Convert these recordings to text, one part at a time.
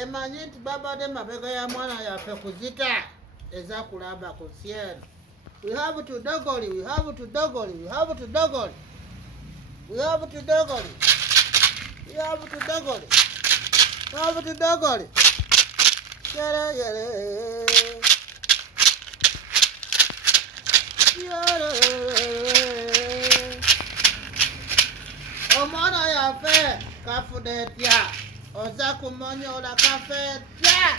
emanyi nti babadde mabega ya mwana yaffe kuzita ezakulamba ku syeno. We have to dogoli, we have to dogoli, we have to dogoli, we have to dogoli, we have to dogoli, we have to dogoli. Yere yere yere omwana yaffe kafude tya oza kumonyola kafe tya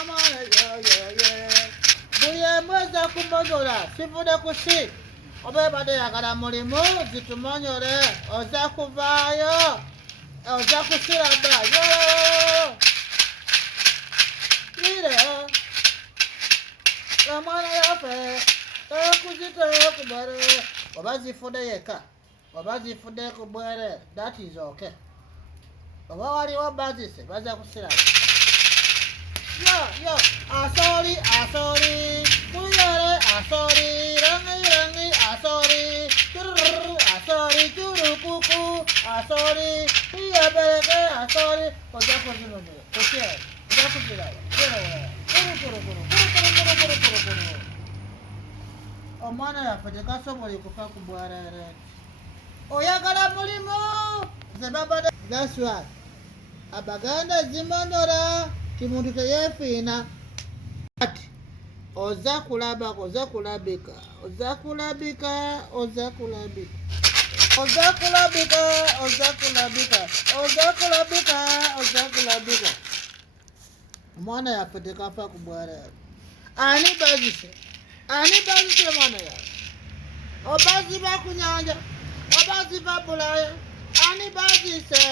omwana yoyoye buye mweza kumonyola sifude kusi obebade yagala mulimu zitumonyole oza kuvaayo oza kusirada yo ire omwana yaffe ekuzite kubere oba zifude yeka oba zifude kubwere, that is okay. Oba waliwo bazise baza kusiraba yo asoli kuyere asoli rangi asoli asoli churukuku asoli iyabereke asoli oja kuzinonera kukyera oja kuziraba kuru omwana yaffe tekasobole kufa ku bwarere oyagala mulimu zebabade. That's right. Abaganda zimanyora kimuntu teyefiina ati oza kulabika oza kulabika oza kulabika oza kulabika oza kulabika oza kulabika oza kulabika oza kulabika omwana yaffe tekafa ku bwarere. Ani bazise mwana yaffe obaziba ku nyanja obaziba bulaya ani bazise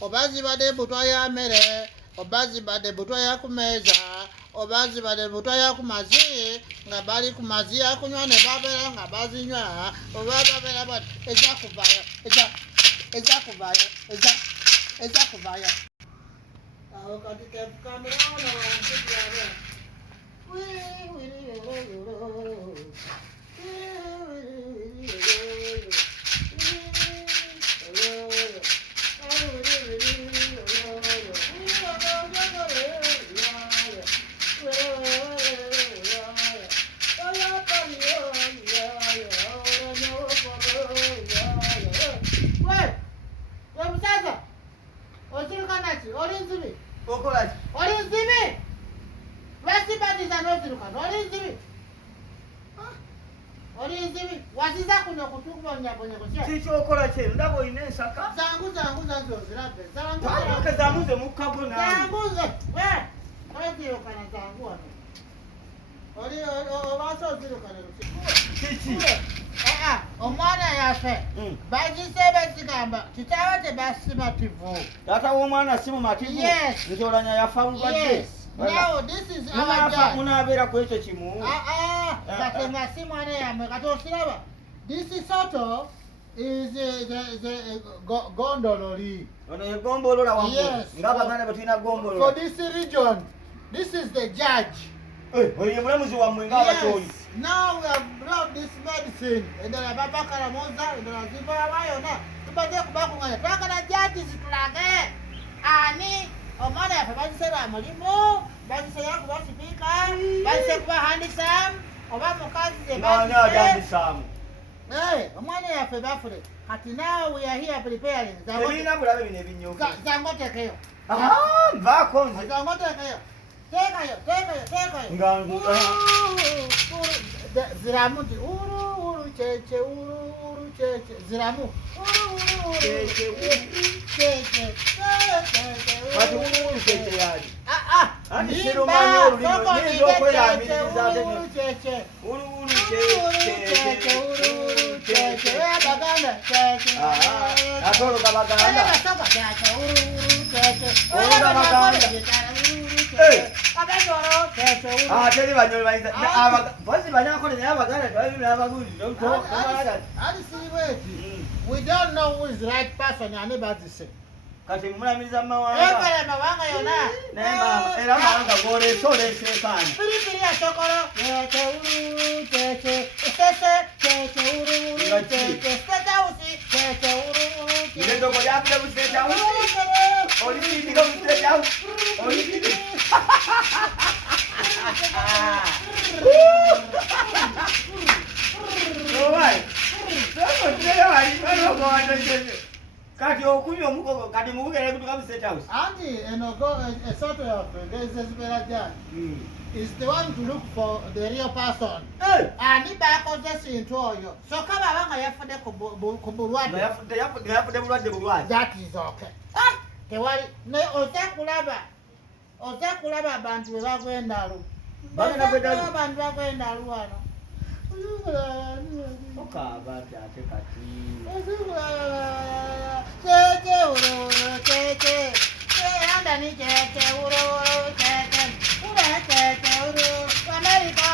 obazibade butwa ya mere obazibade butwa ya kumeza obazibade butwa ya kumazi nga bali kumazi ya kunywa ne babera nga bazinywa obabera bat eza kuvaya aho katika kamera ona wantu yale waziza kuno kutukubonya kusia kichokola kye ndabo ine nsaka zangu zazo zirabe zangu zamuze mukabo na zanguze odi okana zangu wano oli obaso zirukana kichi omwana yaffe bazisebe zigamba kitawe tebasimattivu tata w'omwana simu mativu nti Oulanyah yafa mubadde. Now this is our job. Munabera ku ekyo kimu katenga si mwana yamwe kati osiraba this is soto is the gondololi ono ye gombolola waggulu ng'Abaganda bwe tulina gombolola for this region. This is the judge. Oyo ye mulamuzi wammwe ng'Abacholi. Now we have brought this medicine endala babakala moza endala ziva yona tubadde kubakunganya twagala judge zitulage ani omwana yaffe baziseba mulimu bazise yakuba sipiika bazise kuba handisam oba mukazi zebaandisaamu omwana yaffe bafule kati now we are here preparing ebirina bulabe bino ebinyuka zangotekeyo nvaako nze zangotekeyo teekayo ziramu nti uru cheche uru cheche ziramu cheche kati uru cheche yali ani siro manyo olulimo nizo okwerambiriza ate uru cheche Abaganda cheche atolo Abaganda teri banyoli bayiza bosi banyakole naye Abaganda twabibira abaguzi we don't know who is the right person and nobody say kati mulamiriza mawanga yona era mawanga goleese kana piripiri ya chokoro cheche Ngendo kwa yapi ya State House. Oli kwa State House. Oli. Oi. Sasa ndio wali kwa ndio. Kati okunywa muko kati mukugere kutuka mu State House. Anti enogo esoto ya fengeze zibera jana. Is the one to look for the real person. Ani bako just into oyo. So kama abanga yafude kubulwade. Yafude bulwade. That is okay. Tewali ne otakulaba abantu we bagenda lu. Abantu bagenda lu wano. Okabati ate kati. Tete uro tete. Anda ni tete uro tete. Ura tete uro. America.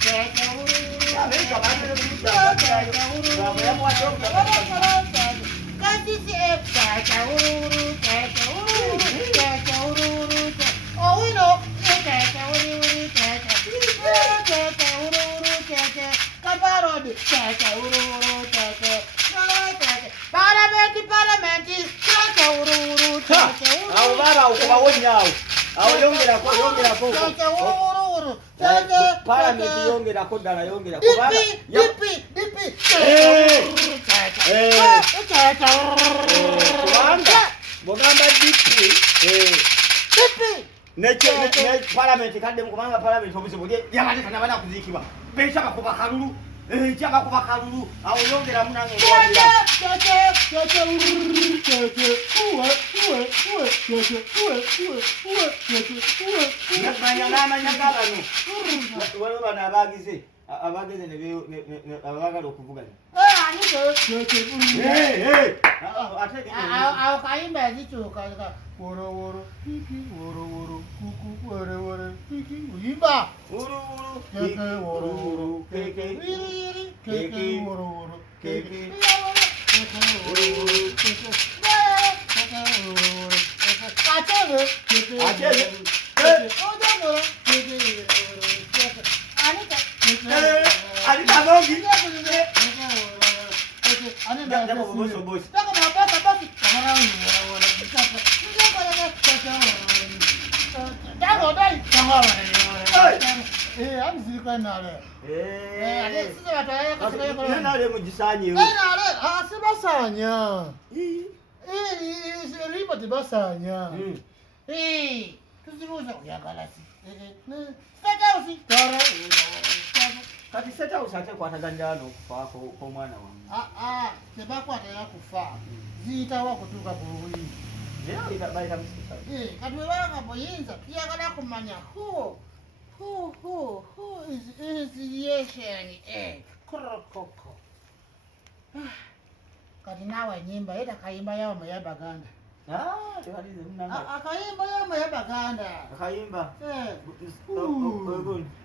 Tete uro. America bado tete uro. Kasi si tete uro. Tete uro. Oh we know. Tete uro. Tete uro. Kabarodi. Tete uro. Tete. Parliament. Tete uro. Tete uro. Au baba ukubawonyawo. Au yongera ko. Tete uro. Parliament yongera ko dala yongera ko baba. Dipi. Bogamba dipi. Ne Parliament kadde mukubanga Parliament obusibulye yabali kana bana kuzikibwa. Besha bakuba kalulu. Chaba kuba kalulu. Au yongera munange. Wale bana abagize ne abagala okuvuganya. Au kaimba zituka woro kiki woro kuku woro kiki uimba woro keke keke woro keke Kati State House ate kwataganyano okufa ko mwana wange. Tebakwata yakufa. Ziyitawo okutuuka ku buyinza. Kati webanga buyinza tuyagala kumanya who is yesheni korokoko. Kati nawe nyimba era kayimba yawo ya Baganda. Tewalize munanga. Akayimba yawo ya Baganda. Akayimba.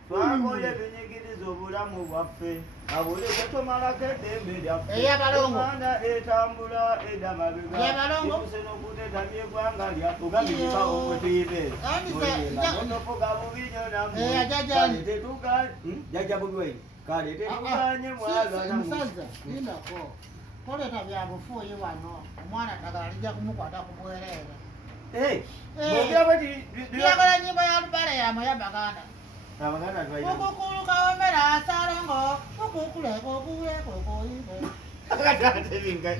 Twakoye ebinyigiriza obulamu bwaffe abule tetumalako eddembe lyaffe omwana etambula edda mabega ekusena okutetamya eggwanga lyatugambika okwetuyibeera onofuga bubinyo namu tetuga jajja bubiwaini kale tetuganye musaza lindako toleta byabufuuyi wano omwana ddagala lijja kumukwata ku bwereere tuyagala nyimba ya lubale yamwe ya Baganda. Abaganda twaina okukuluka omera asalengo okukuleko okuweko akatatebinga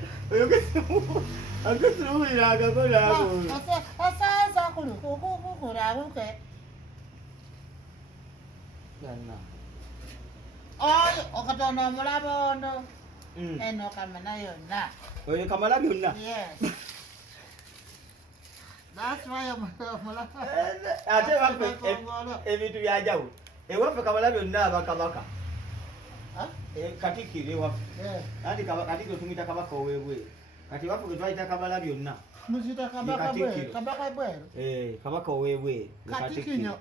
akasimuwira akakola ako asanza kuluka okukulabuke oyo okatono omulabondo eno kamena yonna oyo kamala byonna. That's why omulaba ate waffe ebintu byajawulo ewaffe kamala byonna abakabaka Katikiro ewaffe anti Katikiro tumuyita kabaka ow'ebweru kati waffe gwe twayita kamala byonna muzita kabaka bweru kabaka ow'ebweru Katikinyo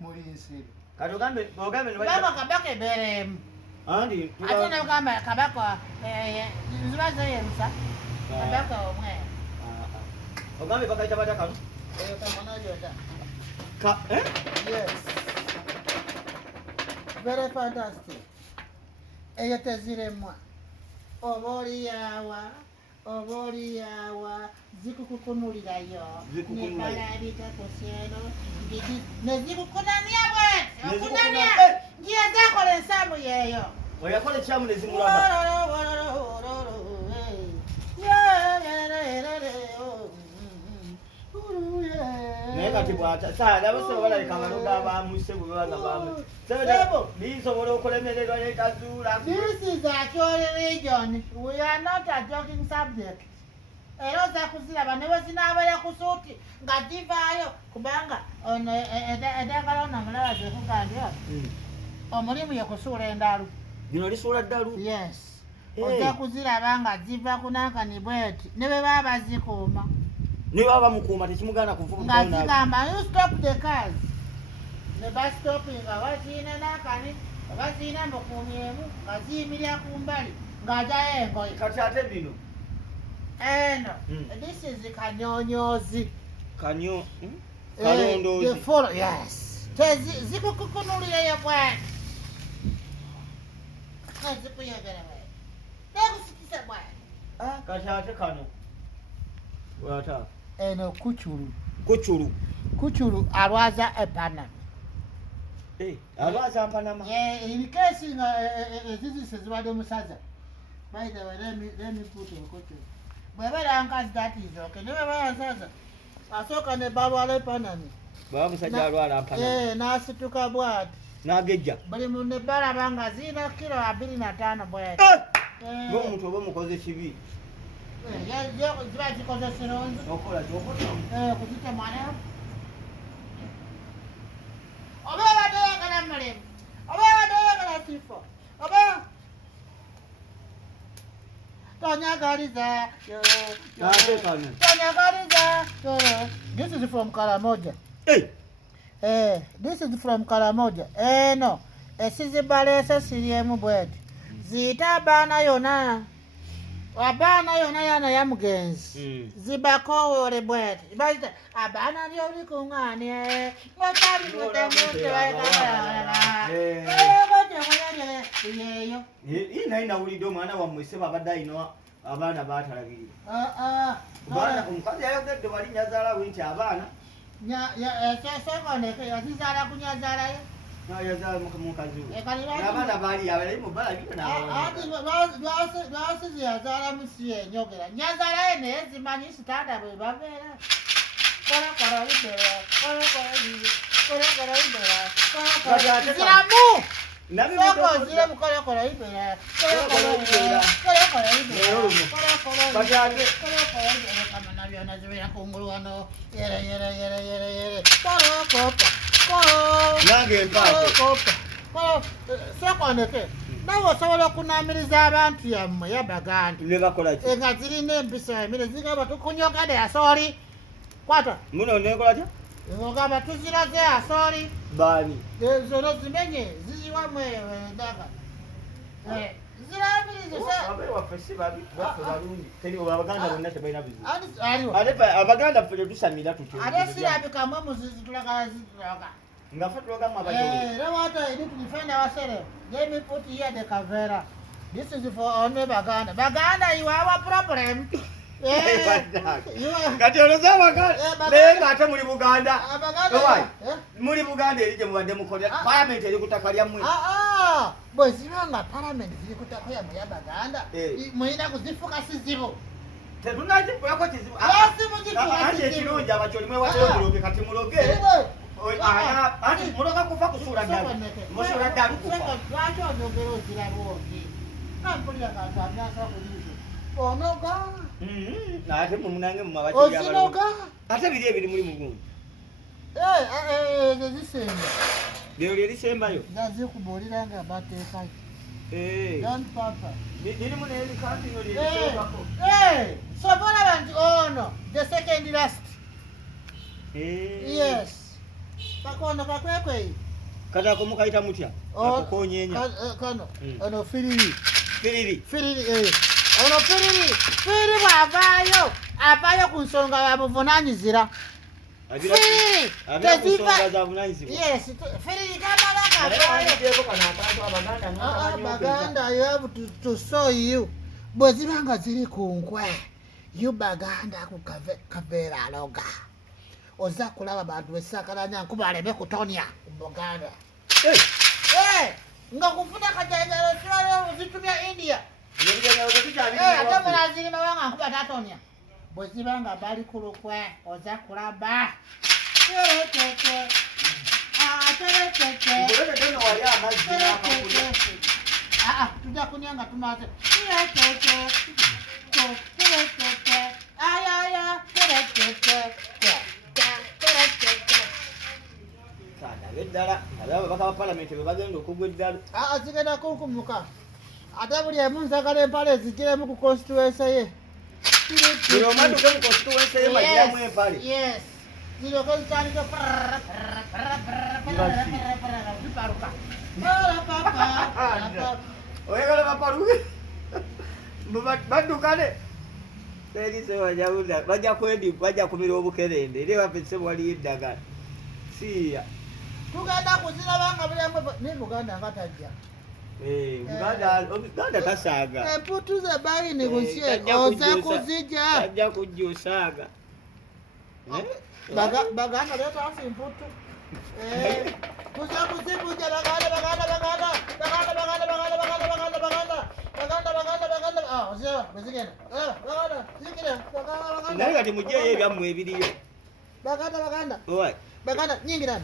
muli nsiri kati ogambe kabaka ebeeremu anti ate nogamba kabaka zibazo yerusa kabaka omweru ogambe bakayita batya kano yes very fantastic eyo teziremwa oba oliyawa oba oli yawa zikukukunulirayo nebalabika ku kyero ne zikukunania bwe okunania ngiye zakola ensamu yeeyo oyakola ekyamu ne zimulaba naye kati bwatasaalabasobola balabika abaloga abamuse bwe baba nga bamu bisobola okulemererwa netazuula. This is Acholi region. We are not a joking subject. Era oza kuziraba ne bwe zinaabera ku suuti nga zivaayo kubanga eddagala ono omulala zekugambya omulimu ye kusuula endalu. Lino lisuula ddalu? Yes. Oza kuziraba nga ziva kunankani bweti ne bwe baba bazikuuma. Ne baba bamukuuma tekimugaana kuvuga nga zigamba you stop the cars. Ne bastopinga baziina nankani baziina mukuumyemu nga ziyimirira ku mbali ng'ajayo engoye. Kati ate bino eno this is kanyonyozi kalondoozi yes zikukukunulirayo bwati zikuyagala bwati nekusikisa bwati kati ate kano wata eno kuculu alwaza epanama alwaza mpanama ebikeesi nga ezizise zibadde musaza by the way let me put in kuculu bwebera nkazi that is okay ne bweba yasaza asooka ne balwala epanami baba musajja alwala mpanama n'asituka bwati n'agejja buli muntu ne balaba nga zirina kilo 25 bwati ng'omuntu oba omukoze kibi ziba zikoze sironzi okola kuzita mwana oba obadde oyagala mulemu oba obadde oyagala kifo oba tonyagaliza tonyagaliza. This is from Karamoja. This is from Karamoja. Eno esizibalese siriemu bweti ziyita abaana yona yana ya mugenzi zibakowoole bweti bazita abaana byoli kuŋŋaanye ngokali mutemuteyeyo naye nawulidde omwana wammwe seba abadde alina abaana baatalagirira omukazi yayogedde wali nyazaalawe nti abaana sekoneke yazizaala kunyazaalayo yazaala mukazi we n'abaana baali abalayi mu balabika lwasizi yazaala musi enyogera nyazaalayo naye zimanyi sitanda bwe babeera ziramu soko zire mukolokolo ibera kamana byona zibeera kungulu wano yere nange mpaako sekoneke nawe osobola okunaamiriza abantu yammwe yabagantu ne bakola ki nga zirina empisa emire zigamba tukunyogade asooli kwata muno nekola ki ogamba tuziraze asooli baani zono zimenye ziziwamu endaga zirabirize si balungi abaganda bonna tebalina bizibu aliwo abaganda ffe tetusamira tutyo ate sirabikamu emuzizi tulagala zitulaga nga ffe tulogamu abajoli what I need to defend ourselves. Let me put here the Kavera. This is for only Baganda. Baganda, you have a problem. Kati oloza abaganda naye ng'ate muli Buganda muli Buganda eri gye mubadde mukolera palamenti eri ku ttaka lyammwe bwe ziba nga palamenti ziri ku ttaka yammwe ya Baganda mulina kuzifuka sizibu tetunagifulako kizibu anti ekirungi Abacholi mwewaddeyo muloge kati muloge anti muloga kufa kusuula ddalu musuula ddalu kufa lwaki onyogera oziraba ogi kampulira kantu amyasa kuliizo onoga ate mumunange mu Abacholi ozinoga ate biri ebiri muli mugundi zisemba lero lyerisembayo nazikubuulira nga bateekayo don't papa lirimu n'ebikantino lyerisemako sobola nti ono the second last yes kakono kakwekweyi kati ako mukayita mutya akukonyeenya kano ono firiri ono firiri bw'avaayo ku nsonga ya buvunaanyizira firiri Baganda you have to show you bwe ziba nga ziri ku nkwe Baganda ku kaveera aloga. Oza kulaba bantu besakalanya nkuba aleme kutonya ku Buganda. Nga kufuna kajanjalo sirale uzitumya India. Ate mulaziri mawanga nkuba tatonya. Bwe zibanga bali kulukwe oza kulaba. Tujja kunyanga tumaze. Eddala ababa bakaba parliament bwe bagenda okugwa eddala. Zigenda kunkumuka. Ate buli emu nsagala empale zigiremu ku constituency ye. Buli omu atuuke mu constituency ye bagiramu empale. Yes. Ziryoke zitandike zipaluka. Oyagala bapaluke? Baddukane? Teerize wajawuza bajja kumira obukerende era waffe ssebo waliyo eddagala. Siya. Tugenda kuziraba nga bulemu ne Buganda nga tajja. Buganda tasaaga. Emputu ze balini kusye oza kuzija. Tajja kujja osaaga. Baganda leta afi mputu. Kuza kuzibuja Baganda. Ozira bezigenda. Baganda, zikira. Naye kati mujjeyo ebyammwe ebiriyo. Baganda. Owai. Baganda, nyingira.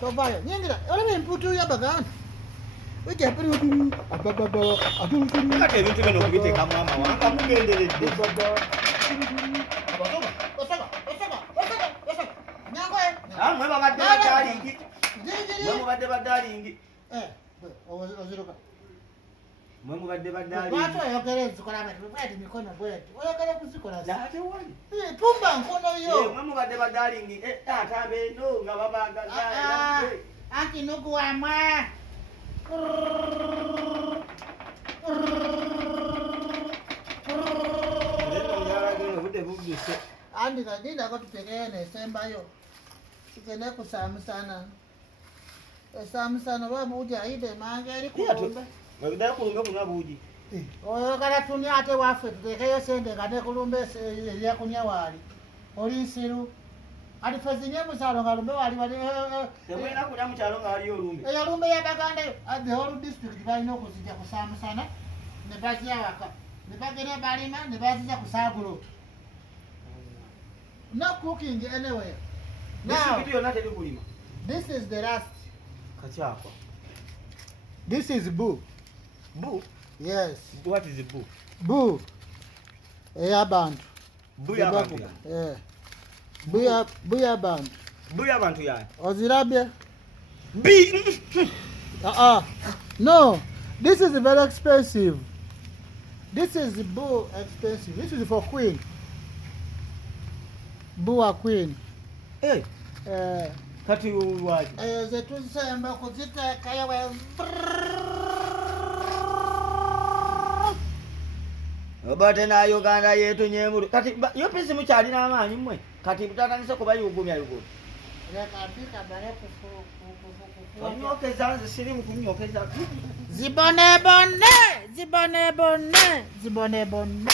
Tovayo, nyingira. Olaba emputu ya Baganda. Wejja pali watu. Ababa. Kati ebintu bino okubiteekamu amawanga mugenderedde. Mwe babadde badalingi. Mwe mubadde badalingi. Oziruka. Mwe mubadde badalingi. Lwaki oyogera enzikola abantu bwati mikono bwati. Oyogera kuzikola. Ate wali. Pumba nkono yo. Mwe mubadde badalingi. Taata beno nga babagaza. Anti nugu wamwe. Andi kadinda ko tutegene sembayo. Tugende kusamusana. Esamusana babuja ide mange eri kulumbe. Bagenda kulumbe kuna buji. Oyogala tunya ate waffe tutekeyo sente kate kulumbe ya kunya wali. Olisiru. Ali fazinye musalo ngalumbe wali. Temwena kunya mukyalo nga wali olumbe. Eyo lumbe ya Baganda the whole district balina okuzija kusamusana ne bazya waka. Ne bagenda balima ne bazija kusagulo. No cooking anywhere. Now, this is the last. Kachako. This is boo. Boo? Yes. What is boo? Boo. Bantu. Buya Bantu. Yeah. Buya Bantu. Buya Bantu ya. Ozirabye? B. No. This is very expensive. This is boo expensive. This is for queen. Bua queen. Hey. Kati waji. Ze tusemba kuziteeka yawe. Obate na Uganda yetu nyemuru. Kati yo pesi mukyali n'amaanyi mmwe. Kati butatandise kuba yugumya yugo. Leka mpika bale kufu. Onyokeza sirimu kunyokeza. Zibone bonne.